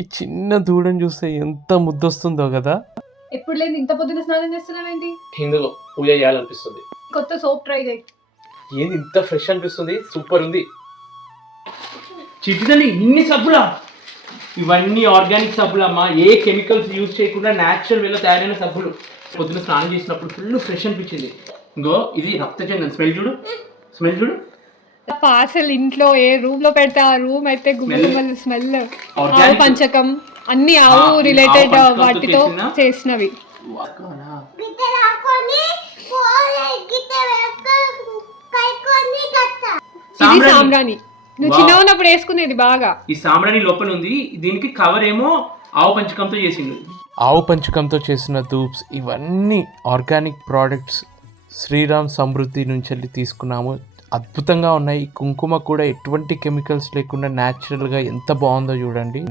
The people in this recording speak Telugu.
ఈ చిన్న దూడని చూస్తే ఎంత ముద్దొస్తుందో కదా. ఎప్పుడు లేదు ఇంత పొద్దున స్నానం చేస్తున్నావేంటి? ఇందులో పూజ చేయాలనిపిస్తుంది. కొత్త సోప్ ట్రై చేయి. ఏంది ఇంత ఫ్రెష్ అనిపిస్తుంది, సూపర్ ఉంది. చిట్టుతల్లి ఇన్ని సబ్బులా? ఇవన్నీ ఆర్గానిక్ సబ్బులు అమ్మా, ఏ కెమికల్స్ యూజ్ చేయకుండా న్యాచురల్ వేలో తయారైన సబ్బులు. పొద్దున స్నానం చేసినప్పుడు ఫుల్ ఫ్రెష్ అనిపించింది. ఇంకో ఇది రక్తచందనం, స్మెల్ చూడు, స్మెల్ చూడు. అసలు ఇంట్లో ఏ రూమ్ లో పెడితే ఆ రూమ్ అయితే గుమ్మలు స్మెల్. ఆవు పంచకం అన్ని ఆవు రిలేటెడ్ వాటితో చేసినవి. ఇది సాంబ్రాణి, నువ్వు చిన్న ఉన్నప్పుడు వేసుకునేది బాగా. ఈ సాంబ్రాణి లోపల ఉంది, దీనికి కవర్ ఏమో ఆవు పంచకంతో చేసిండు. ఆవు పంచకంతో చేసిన ధూప్స్, ఇవన్నీ ఆర్గానిక్ ప్రోడక్ట్స్ శ్రీరామ్ సమృద్ధి నుంచి తీసుకున్నాము. అద్భుతంగా ఉన్నాయి. కుంకుమ కూడా ఎటువంటి కెమికల్స్ లేకుండా న్యాచురల్గా ఎంత బాగుందో చూడండి.